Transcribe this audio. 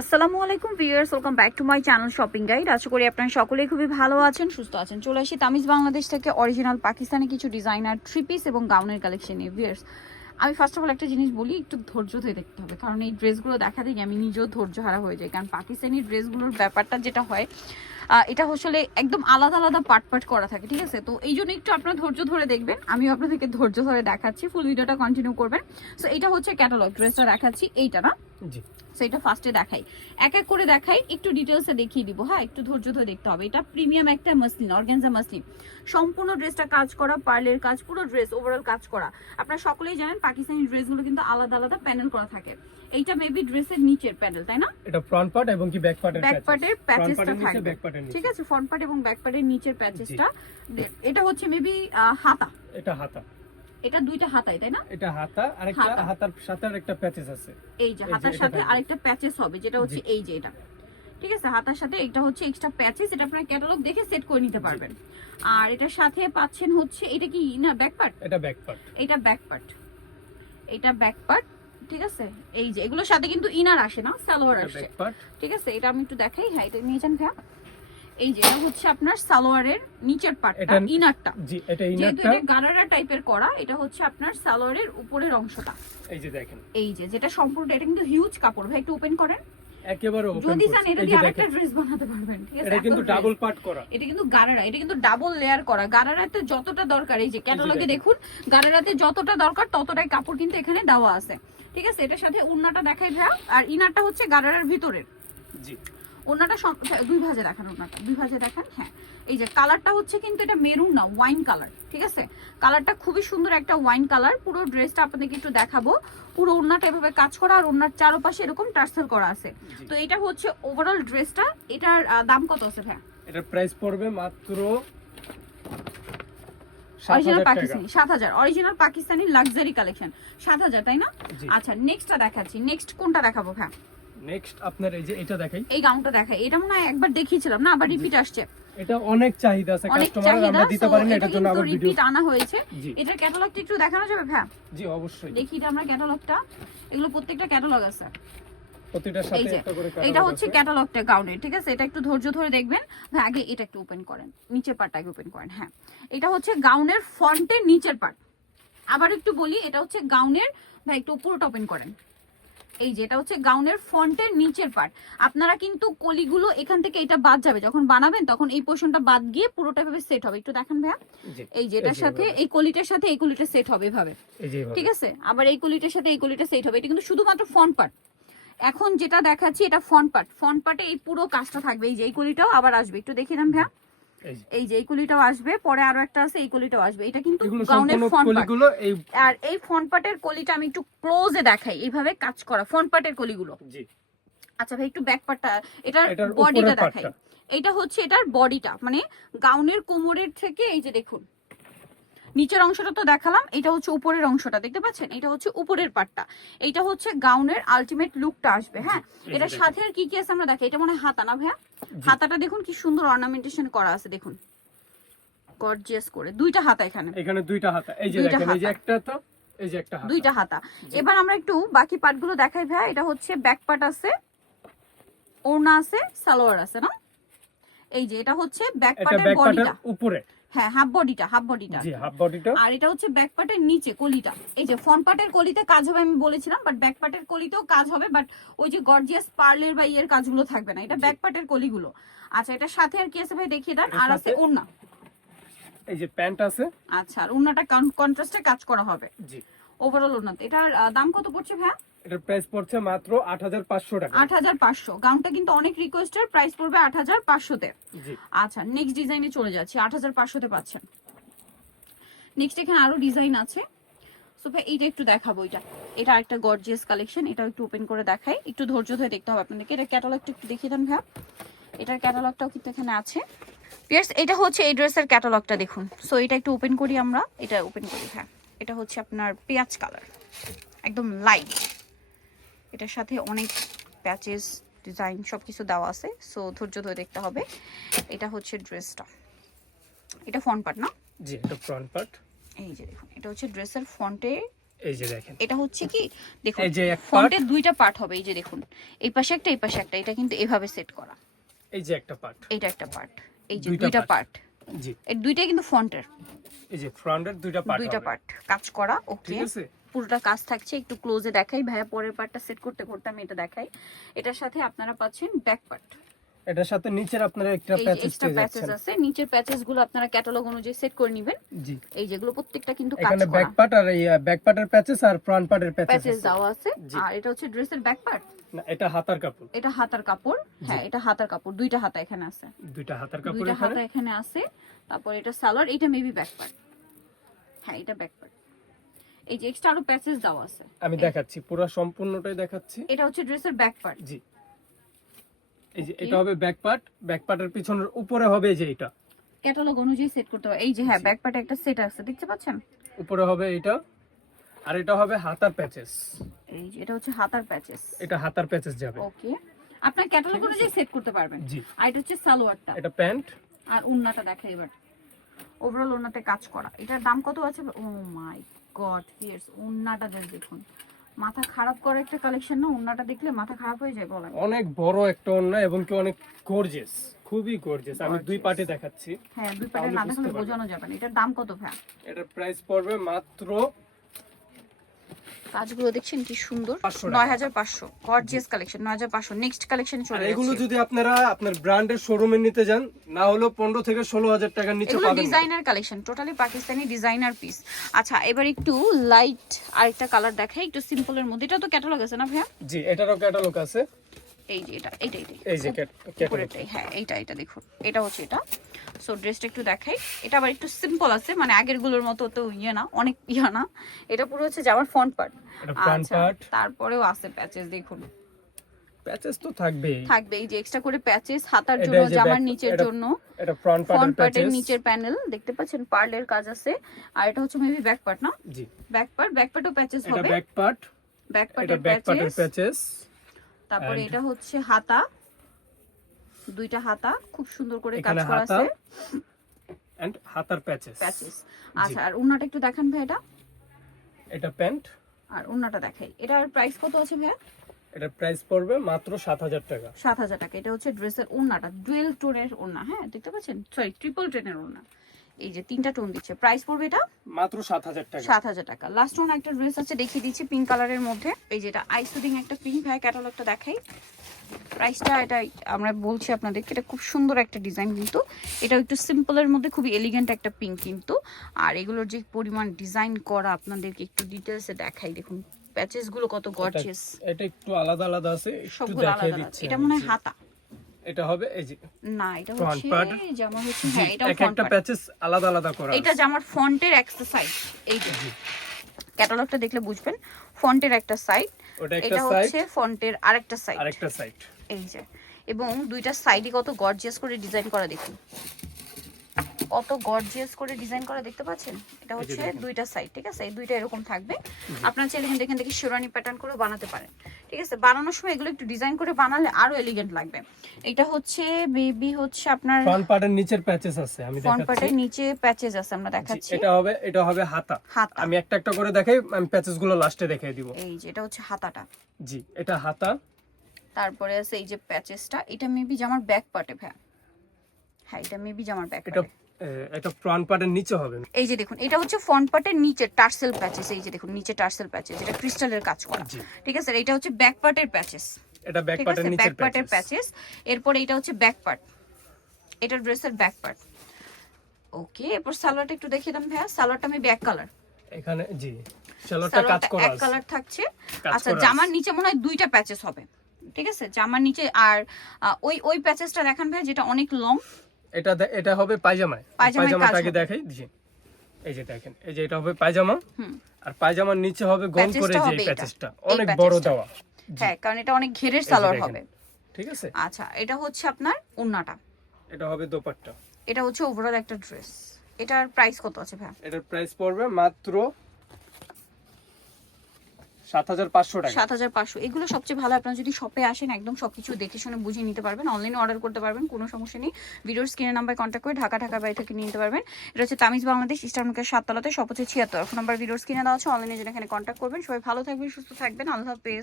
আসসালামু আলাইকুম viewers, welcome back to my channel shopping guide. আশা করি আপনারা সকলেই খুবই ভালো আছেন, সুস্থ আছেন। চলে আসি তামিজ বাংলাদেশ থেকে অরিজিনাল পাকিস্তানি কিছু ডিজাইনার থ্রি পিস এবং গাউনের কালেকশন নিয়ে। ভিউয়ার্স, আমি ফার্স্ট অফ অল একটা জিনিস বলি, একটু ধৈর্য ধরে দেখতে হবে, কারণ এই ড্রেসগুলো দেখা দেখি আমি নিজেও ধৈর্য হারা হয়ে যাই। কারণ পাকিস্তানি ড্রেসগুলোর ব্যাপারটা যেটা হয়, এটা আসলে একদম আলাদা আলাদা পার্ট পার্ট করা থাকে, ঠিক আছে? তো এই জন্য একটু আপনারা ধৈর্য ধরে দেখবেন, আমিও আপনাদেরকে ধৈর্য ধরে দেখাচ্ছি, ফুল ভিডিওটা কন্টিনিউ করবেন। সো এটা হচ্ছে ক্যাটালগ ড্রেসটা দেখাচ্ছি, এইটা না? জি। সেটা ফার্স্টে দেখাই, এক এক করে দেখাই, একটু ডিটেলসে দেখিয়ে দিব। হ্যাঁ, একটু ধৈর্য ধরে দেখতে হবে। এটা প্রিমিয়াম একটা মাসলিন, অর্গানজা মাসলিন, সম্পূর্ণ ড্রেসটা কাজ করা, পার্লের কাজ, পুরো ড্রেস ওভারঅল কাজ করা। আপনারা সকলেই জানেন পাকিস্তানি ড্রেসগুলো কিন্তু আলাদা আলাদা প্যানেল করা থাকে। এইটা মেবি ড্রেসের নিচের প্যানেল, তাই না? এটা ফ্রন্ট পার্ট এবং কি ব্যাক পার্টের প্যাচেসটা থাকবে, ঠিক আছে? ফ্রন্ট পার্ট এবং ব্যাক পার্টের নিচের প্যাচেসটা। এটা হচ্ছে মেবি হাতা, এটা হাতা, এটা দুইটা হাতাই, তাই না? এটা হাতা, আরেকটা হাতার সাথে আরেকটা প্যাচেস আছে। এই যে হাতার সাথে আরেকটা প্যাচেস হবে, যেটা হচ্ছে এই যে এটা, ঠিক আছে? হাতার সাথে এটা হচ্ছে এক্সট্রা প্যাচেস, এটা আপনারা ক্যাটালগ দেখে সেট করে নিতে পারবেন। আর এটার সাথে পাচ্ছেন হচ্ছে, এটা কি না ব্যাক পার্ট? এটা ব্যাক পার্ট, এটা ব্যাক পার্ট, এটা ব্যাক পার্ট, ঠিক আছে? এই যে এগুলোর সাথে কিন্তু ইনার আসে না, সালোয়ার আসে, ঠিক আছে? এটা আমি একটু দেখাই। হ্যাঁ, এটা নিয়ে যান ভাইয়া। এই যে এটা হচ্ছে আপনার সালোয়ারের নিচের পার্টটা, ইনারটা। জি, এটা ইনারটা। যেহেতু এটা গারারা টাইপের করা, এটা হচ্ছে আপনার সালোয়ারের উপরের অংশটা। এই যে দেখেন, এই যে যেটা সম্পূর্ণ, এটা কিন্তু হিউজ কাপড়। ভাই একটু ওপেন করেন, একেবারে ওপেন। যদি চান এটা দিয়ে আরেকটা ড্রেস বানাতে পারবেন, ঠিক আছে? এটা কিন্তু ডাবল পার্ট করা, এটা কিন্তু গারারা, এটা কিন্তু ডাবল লেয়ার করা। গারারাতে যতটা দরকার, এই যে ক্যাটালগে দেখুন, গারারাতে যতটা দরকার ততটাই কাপড় কিন্তু এখানে দেওয়া আছে, ঠিক আছে? এটার সাথে ওড়নাটা দেখাই ভাইয়া, আর ইনারটা হচ্ছে গারারার ভিতরের। জি, ওড়নাটা দুই ভাঁজে দেখান, ওড়নাটা দুই ভাঁজে দেখান। হ্যাঁ, এই যে কালারটা হচ্ছে কিন্তু এটা মেরুন না, ওয়াইন কালার, ঠিক আছে? কালারটা খুবই সুন্দর একটা ওয়াইন কালার। পুরো ড্রেসটা আপনাদেরকে একটু দেখাবো। পুরো ওড়নাটা এভাবে কাজ করা, আর ওড়নার চারপাশে এরকম টার্সেল করা আছে। তো এটা হচ্ছে ওভারঅল ড্রেসটা। এটার দাম কত আছে ভাইয়া? এটার প্রাইস পড়বে মাত্র original Pakistani 7000, original Pakistani luxury collection 7000, তাই না? আচ্ছা, নেক্সটটা দেখাচ্ছি। নেক্সট কোনটা দেখাবো ভাইয়া? নেক্সট আপনার এই যে এটা দেখাই, এই গাউনটা দেখাই। এটা মনে হয় একবার দেখিয়েছিলাম না, আবার রিপিট আসছে। এটা অনেক চাহিদা আছে কাস্টমার, আমরা দিতে পারি না, এটার জন্য আবার ভিডিও রিপিট আনা হয়েছে। এটার ক্যাটালগটা একটু দেখানো যাবে ভাইয়া? জি, অবশ্যই। দেখি এটা আমরা ক্যাটালগটা, এগুলো প্রত্যেকটা ক্যাটালগ আছে, প্রতিটার সাথে একটা করে ক্যাটালগ। এটা হচ্ছে ক্যাটালগটা গাউনের, ঠিক আছে? এটা একটু ধৈর্য ধরে দেখবেন ভাই। আগে এটা একটু ওপেন করেন, নিচের পার্টটা আগে ওপেন করেন। হ্যাঁ, এটা হচ্ছে গাউনের ফ্রন্টের নিচের পার্ট। আবার একটু বলি, এটা হচ্ছে গাউনের, ভাই একটু উপরটা ওপেন করেন। এই যে এটা হচ্ছে গাউনের ফ্রন্টের নিচের পার্ট। আপনারা কিন্তু কলিগুলো এখান থেকে এটা বাদ যাবে, যখন বানাবেন তখন এই পোরশনটা বাদ গিয়ে পুরোটা ভাবে সেট হবে। একটু দেখেন ভাইয়া, এই যে এটার সাথে এই কলিটার সাথে এই কলিটা সেট হবে এভাবে, ঠিক আছে? আবার এই কলিটার সাথে এই কলিটা সেট হবে। এটা কিন্তু শুধুমাত্র ফ্রন্ট পার্ট। এখন যেটা দেখাচ্ছি এটা ফ্রন্ট পার্ট। ফ্রন্ট পার্টে এই পুরো কাজটা থাকবে। এই যে এই কলিটাও আবার আসবে, একটু দেখে নেন ভাইয়া। এই যে এই কলিটাও আসবে, পরে আরো একটা আছে, এই কলিটাও আসবে। এটা কিন্তু গাউনের ফ্রন্ট পার্ট। আর এই ফ্রন্ট পার্টের কলিটা আমি একটু ক্লোজে দেখাই, এইভাবে কাজ করা ফ্রন্ট পার্টের কলিগুলো। জি, আচ্ছা ভাই একটু ব্যাক পার্টটা, এটার বডিটা দেখাই। এটা হচ্ছে এটার বডিটা, মানে গাউনের কোমরের থেকে এই যে দেখুন, নিচের অংশটা তো দেখালাম, এটা হচ্ছে উপরের অংশটা, দেখতে পাচ্ছেন? এটা হচ্ছে উপরের পার্টটা। এটা হচ্ছে গাউনের আলটিমেট লুকটা আসবে। হ্যাঁ, এটার সাথে আর কি কি আছে আমরা দেখাই। এটা মনে হয় হাতা না ভাইয়া? হাতাটা দেখুন কি সুন্দর অর্নামেন্টেশন করা আছে, দেখুন গর্জিয়াস করে। দুইটা হাতা এখানে দুইটা হাতা। এই যে দেখেন, এই যে একটা তো, এই যে একটা হাতা, দুইটা হাতা। এবার আমরা একটু বাকি পার্টগুলো দেখাই ভাইয়া। এটা হচ্ছে ব্যাক পার্ট আছে, ওড়না আছে, সালোয়ার আছে না? এই যে এটা হচ্ছে ব্যাক পার্টের বডিটা উপরে। হ্যাঁ, হাফ বডিটা জি, হাফ বডিটা। আর এটা হচ্ছে ব্যাক পার্টের নিচে কলিটা। এই যে ফ্রন্ট পার্টের কলিতে কাজ হবে আমি বলেছিলাম, বাট ব্যাক পার্টের কলিতেও কাজ হবে, বাট ওই যে গর্জিয়াস পার্লের বা ইয়ের কাজগুলো থাকবে না। এটা ব্যাক পার্টের কলিগুলো। আচ্ছা, এটার সাথে আর কি আছে ভাই দেখিয়ে দেন। আর আছে ওড়না, এই যে প্যান্ট আছে। আচ্ছা, আর ওড়নাটা কন্ট্রাস্টে কাজ করা হবে। জি, ওভারঅল ওড়নাতে। এটার দাম কত পড়ছে ভাই? এটার প্রাইস পড়ছে মাত্র 8500 টাকা। 8500। গাউনটা কিন্তু অনেক রিকোয়েস্টের, প্রাইস পড়বে 8500 তে। জি, আচ্ছা, নেক্সট ডিজাইনে চলে যাচ্ছি। 8500 তে পাচ্ছেন। নেক্সট এখানে আরো ডিজাইন আছে। সো ভাই এইটা একটু দেখাবো। এটা আরেকটা গর্জিয়াস কালেকশন। এটাও একটু ওপেন করে দেখাই, একটু ধৈর্য ধরে দেখতে হবে আপনাদেরকে। এটা ক্যাটালগটা একটু দেখিয়ে দেন ভাই। এটার ক্যাটালগটাও কিন্তু এখানে আছে। পিয়ার্স, এটা হচ্ছে এই ড্রেসের ক্যাটালগটা দেখুন। সো এটা একটু ওপেন করি আমরা, এটা ওপেন করি। হ্যাঁ, এটা হচ্ছে আপনার পেঁয়াজ কালার, একদম লাইট। এটার সাথে অনেক প্যাচেস, ডিজাইন সবকিছু দেওয়া আছে। সো ধৈর্য ধরে দেখতে হবে। এটা হচ্ছে ড্রেসটা, এটা ফ্রন্ট পার্ট না? জি, এটা ফ্রন্ট পার্ট। এই যে দেখুন, এটা হচ্ছে ড্রেসের ফ্রন্টে এই যে দেখেন, এটা হচ্ছে কি দেখুন এই যে এক ফন্টের দুইটা পার্ট হবে, এই যে দেখুন এই পাশে একটা এই পাশে একটা, এটা কিন্তু এভাবে সেট করা, এই যে একটা পার্ট, এটা একটা পার্ট, এই যে দুইটা দুইটা পার্ট, জি এই দুইটাই কিন্তু ফন্টের এই যে ফ্রন্টের দুইটা পার্ট, দুইটা পার্ট কাজ করা। ওকে, ঠিক আছে। পুরোটা কাজ থাকছে, একটু ক্লোজে দেখাই ভাইয়া, পরের পার্টটা সেট করতে করতে আমি এটা দেখাই। এটার সাথে আপনারা পাচ্ছেন ব্যাক পার্ট, এটার সাথে নিচের আপনারা একটা এই প্যাচেস এক্সট্রা পেয়ে প্যাচেস যাচ্ছেন। আছে, নিচের প্যাচেস গুলো আপনারা ক্যাটালগ অনুযায়ী সেট করে নেবেন। জি, এই যেগুলো প্রত্যেকটা কিন্তু কাজ এখানে করা, ব্যাক পার্ট আর এই ব্যাক পার্টের প্যাচেস আর ফ্রন্ট পার্টের প্যাচেস প্যাচেস আছে। দেওয়া আছে। জি। আর এটা হচ্ছে ড্রেসের ব্যাক পার্ট, না, এটা হাতার কাপড়, এটা হাতার কাপড়। হ্যাঁ, এটা হাতার কাপড়, দুইটা হাতা এখানে আছে, দুইটা হাতার কাপড় দুইটা হাতা এখানে। এখানে আছে। তারপর এটা সালোয়ার, এটা মেবি ব্যাক পার্ট, হ্যাঁ এটা ব্যাক পার্ট। এই যে এক্সট্রা আরো প্যাচেস দেওয়া আছে, আমি দেখাচ্ছি, পুরো সম্পূর্ণটাই দেখাচ্ছি। এটা হচ্ছে ড্রেসের ব্যাক পার্ট। জি, এই যে এটা হবে ব্যাক পার্ট, ব্যাক পার্টের পিছনের উপরে হবে এই যে এটা, ক্যাটালগ অনুযায়ী সেট করতে হবে। এই যে হ্যাঁ, ব্যাক পার্টে একটা সেট আছে, দেখতে পাচ্ছেন? উপরে হবে এটা, আর এটা হবে হাতার প্যাচেস। এই যে এটা হচ্ছে হাতার প্যাচেস, এটা হাতার প্যাচেস যাবে। ওকে, আপনার ক্যাটালগ অনুযায়ী সেট করতে পারবেন। জি, আর এটা হচ্ছে সালোয়ারটা, এটা প্যান্ট, আর ওন্নাটা দেখাই এবার। ওভারঅল ওন্নাতে কাজ করা। এটার দাম কত আছে? ও মাই গড ভিউয়ার্স, ওন্নাটা দেখুন, মাথা খারাপ করে একটা কালেকশন না, ওন্নাটা দেখলে মাথা খারাপ হয়ে যায় বলেন। অনেক বড় একটা ওড়না এবং কি অনেক গর্জিয়াস, খুবই গর্জিয়াস। আমি দুই পার্টে দেখাচ্ছি। হ্যাঁ, দুই পাটে না দেখালে বোঝানো যাবে না। এটার দাম কত ভাই? এটার প্রাইস পড়বে মাত্র, কাজগুলো দেখছেন কি সুন্দর, 500 টাকা। 9500, গর্জিয়াস কালেকশন, 9500। নেক্সট কালেকশনে চলে আর এগুলো যাচ্ছে। যদি আপনারা আপনার ব্র্যান্ডের শোরুমে নিতে যান, না হলো 15 থেকে 16,000 টাকার নিচে এগুলো পাবেন না। Designer collection, totally Pakistani designer piece. আচ্ছা, এবার একটু লাইট আরেকটা কালার দেখাই, একটু সিম্পলের মধ্যে। এটা তো ক্যাটালগ আছে না ভাইয়া? জি, এটারও ক্যাটালগ আছে। এই যে এটা, এইটা এই যে ক্যাটালগ, উপরেরটাই, হ্যাঁ এটা দেখুন, এটা হচ্ছে এটা। সো ড্রেসটা একটু দেখাই, এটা আবার একটু সিম্পল আছে, মানে আগের গুলোর মতো তো ইয়ে না, অনেক ইয়ে না। এটা পুরো হচ্ছে জামার ফ্রন্ট পার্ট। এটা ফ্রন্ট পার্ট, তারপরেও আছে প্যাচেস, দেখুন প্যাচেস তো থাকবেই। থাকবে, এই যে এক্সট্রা করে প্যাচেস হাতার এটা জন্য, এই যে জামার back- নিচের এটা- জন্য। এটা ফ্রন্ট ফ্রন্ট পার্টের পার্টের প্যাচেস। নিচের প্যানেল দেখতে পাচ্ছেন, পার্লের কাজ আছে। আর এটা হচ্ছে মেবি ব্যাক পার্ট না? জি, ব্যাক পার্টও প্যাচেস এটা হবে, ব্যাক পার্ট, ব্যাক এটা পার্টের ব্যাক পার্টের প্যাচেস। প্যাচেস। তারপরে and- এটা হচ্ছে হাতা, দুইটা হাতা খুব সুন্দর করে কাজ এখানে করা হাতা আছে, এন্ড হাতার প্যাচেস। প্যাচেস। আচ্ছা, আর ওন্নাটা একটু দেখান ভাই এটা, এটা প্যান্ট, আর ওন্নাটা দেখাই। এটার প্রাইস কত আছে ভাইয়া? এটার প্রাইস পড়বে মাত্র 7,000 টাকা। 7000 টাকা। এটা হচ্ছে ড্রেসের ওন্নাটা, ডুয়েল টোনের ওন্না, হ্যাঁ দেখতে পাচ্ছেন, সরি ট্রিপল টোনের ওন্না। এই যে তিনটা টোন দিচ্ছে, প্রাইস পড়বে এটা মাত্র 7,000 টাকা। 7000 টাকা। লাস্ট ওন একটা ড্রেস আছে, দেখিয়ে দিচ্ছি পিঙ্ক কালারের মধ্যে। এই যেটা আইসুদিং একটা পিঙ্ক, ভাই ক্যাটালগটা দেখাই। প্রাইসটা এটা আমরা বলছি আপনাদেরকে, এটা খুব সুন্দর একটা ডিজাইন, কিন্তু এটা একটু সিম্পলের মধ্যে খুবই এলিগেন্ট একটা পিঙ্ক কিন্তু। আর এগুলোর যে পরিমাণ ডিজাইন করা আপনাদেরকে একটু ডিটেলসে দেখাই, দেখুন প্যাচেস গুলো কত গর্জিয়াস, এটা একটু আলাদা আলাদা আছে, একটু সবগুলো দেখিয়ে আলাদা দিচ্ছি। আলাদা। এটা মনে হয় হাতা এটা হবে এই যে না, এটা Front হচ্ছে part। জামা হচ্ছে, হ্যাঁ এটা এক একটা প্যাচেস আলাদা আলাদা করা এটা আছে। জামার ফন্টের একটা সাইড, এই যে ক্যাটালগটা দেখলে বুঝবেন, ফন্টের একটা সাইড, ওটা একটা এটা সাইড, হচ্ছে ফন্টের আরেকটা সাইড, আরেকটা সাইড। এই যে। এবং দুইটা সাইডই কত গর্জিয়াস করে ডিজাইন করা, দেখুন কত গর্জিয়াস করে ডিজাইন করা, দেখতে পাচ্ছেন? এটা হচ্ছে দুইটা সাইড, ঠিক আছে? এই দুইটা এরকম থাকবে। আপনারা চাইলে কিন্তু এখান থেকে শেরওয়ানি প্যাটার্ন করে বানাতে পারেন, ঠিক আছে? বানানোর সময় এগুলো একটু ডিজাইন করে বানালে আরো এলিগেন্ট লাগবে। এটা হচ্ছে বেবি, হচ্ছে আপনার ফ্রন্ট পার্টের নিচের প্যাচেস আছে, আমি ফ্রন্ট দেখাচ্ছি। পার্টের নিচে প্যাচেস আছে, আমরা দেখাচ্ছি। এটা হবে হাতা। হাতা, আমি একটা একটা করে দেখাই, আমি প্যাচেস গুলো লাস্টে দেখাই দিব। এই যে এটা হচ্ছে হাতাটা। জি, এটা হাতা। তারপরে আছে এই যে প্যাচেসটা, এটা মেবি জামার ব্যাক পার্টে ভাই, হ্যাঁ এটা মেবি জামার ব্যাক এটা পার্টে। এটা ফ্রন্ট পার্টের নিচে হবে। এই যে দেখুন, এটা হচ্ছে ফ্রন্ট পার্টের নিচে টার্সেল প্যাচেস, এই যে দেখুন নিচে টার্সেল প্যাচেস, এটা ক্রিস্টালের কাজ করা, জি। ঠিক আছে? এটা হচ্ছে ব্যাক পার্টের প্যাচেস, এটা ব্যাক ঠিক পার্টের আছে? নিচের ব্যাক পার্টের প্যাচেস। প্যাচেস। এরপরে এটা হচ্ছে ব্যাক পার্ট, এটা ড্রেসের ব্যাক পার্ট। ওকে, এরপর সালোয়ারটা একটু দেখিয়ে দাম ভাইয়া। সালোয়ারটা আমি ব্যাক কালার, এখানে জি সালোয়ারটা কাজ সালোয়ারটা করা এক আছে। কালার থাকছে। কাজ আচ্ছা, করা জামার আছে। নিচে মনে হয় দুইটা প্যাচেস হবে, ঠিক আছে? জামার নিচে। আর ওই প্যাচেসটা দেখান ভাইয়া, যেটা অনেক লং। এটা হবে পায়জামায়। পায়জামায় কাজ পায়জামাটাকে হবে। দেখাই জি। এই যে দেখেন, এই যে এটা হবে পায়জামা, হুম, আর পায়জামার নিচে হবে গোল করে প্যাচেসটা যে হবে এই এটা, প্যাচেসটা এই অনেক বড় প্যাচেসটা। দেওয়া। হ্যাঁ, কারণ এটা অনেক ঘেরের যে সালোয়ার দেখেন। হবে, ঠিক আছে? আচ্ছা, এটা হচ্ছে আপনার ওন্নাটা, এটা হবে দোপাট্টা। এটা হচ্ছে ওভারঅল একটা ড্রেস। এটার প্রাইস কত আছে ভাই? এটার প্রাইস পড়বে মাত্র 7500 টাকা। 7500, এগুলো সবচেয়ে ভালো। আপনারা যদি শপে আসেন একদম সবকিছু দেখে শুনে বুঝে নিতে পারবেন, অনলাইনে অর্ডার করতে পারবেন, কোনো সমস্যা নেই। ভিডিওর স্ক্রিনের নাম্বার কন্ট্যাক্ট করে ঢাকার বাইরে থেকে নিতে পারবেন। এটা হচ্ছে তামিজ বাংলাদেশ, ইস্টার্ন মার্কেট 7 তলাতে, শপ হচ্ছে 76। ফোন নাম্বার ভিডিওর স্ক্রিনে দেওয়া আছে, অনলাইনে যেন এখানে কন্ট্যাক্ট করবেন। সবাই ভালো থাকবেন, সুস্থ থাকবেন, আল্লাহ হাফেজ।